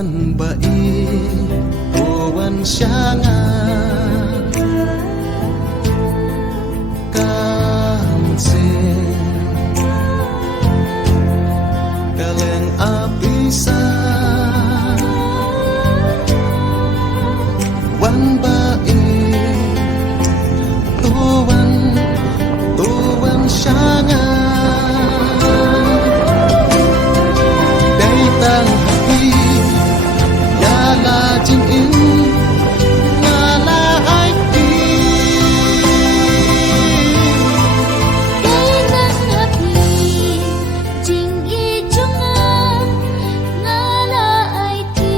wan bai wan shanga kam se kaleng abisa wan bai tuan shanga Jin in ngala ai ti Kay nang happy Jing i chunga ngala ai ti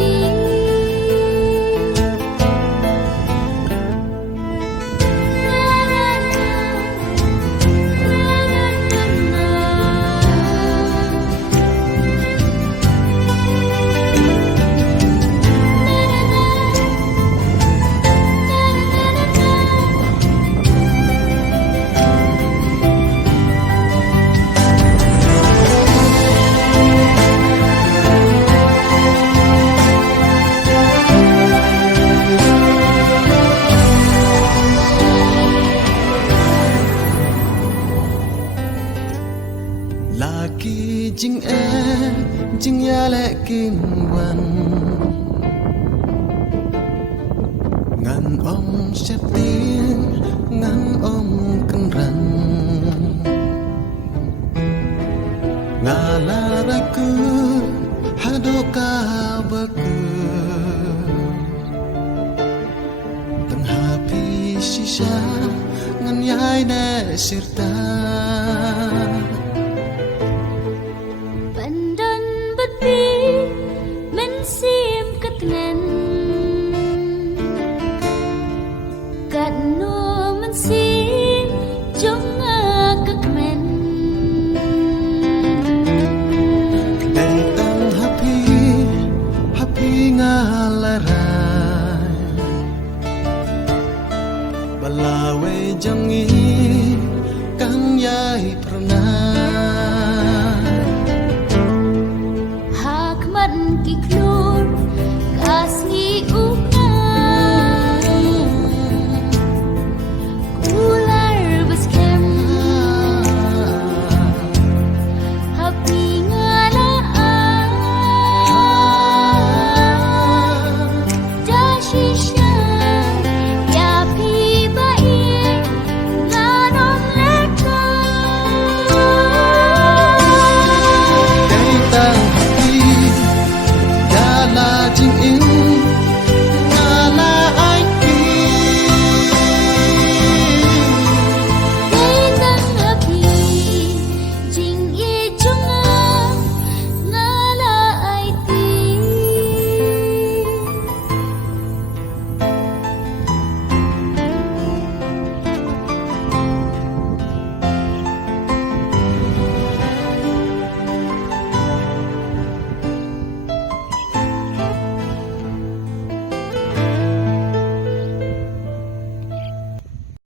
Laki jing ya le kin wan ngan om shatin ngan om kan ran ngala raku hadoka baku tang happy shisha ngan yai na sirta Men sim katngan kat no men sim jonga kakmen Dang tang happy ngalara